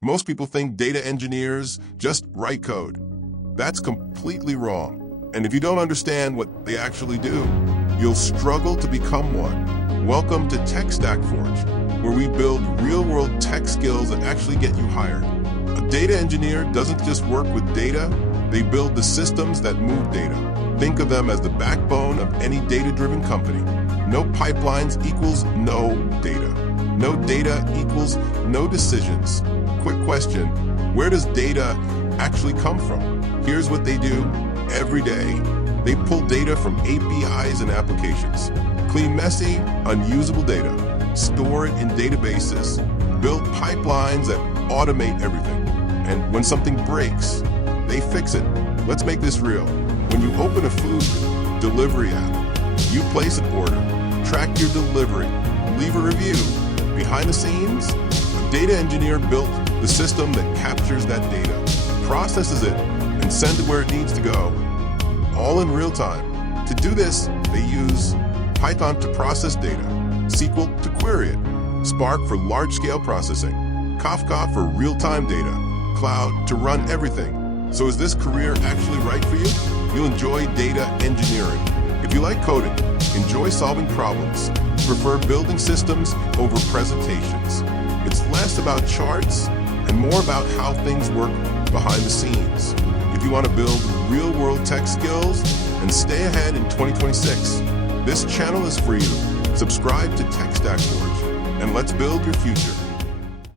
Most people think data engineers just write code. That's completely wrong. And if you don't understand what they actually do, you'll struggle to become one. Welcome to Tech Stack Forge, where we build real-world tech skills that actually get you hired. A data engineer doesn't just work with data, they build the systems that move data. Think of them as the backbone of any data-driven company. No pipelines equals no data. No data equals no decisions. Quick question, where does data actually come from? Here's what they do every day. They pull data from APIs and applications, clean messy, unusable data, store it in databases, build pipelines that automate everything. And when something breaks, they fix it. Let's make this real. When you open a food delivery app, you place an order, track your delivery, leave a review. Behind the scenes, a data engineer built the system that captures that data, processes it, and sends it where it needs to go, all in real time. To do this, they use Python to process data, SQL to query it, Spark for large-scale processing, Kafka for real-time data, Cloud to run everything. So is this career actually right for you? You'll enjoy data engineering. If you like coding, enjoy solving problems, prefer building systems over presentations. It's less about charts and more about how things work behind the scenes. If you want to build real-world tech skills and stay ahead in 2026, this channel is for you. Subscribe to Tech Stack Forge, and let's build your future.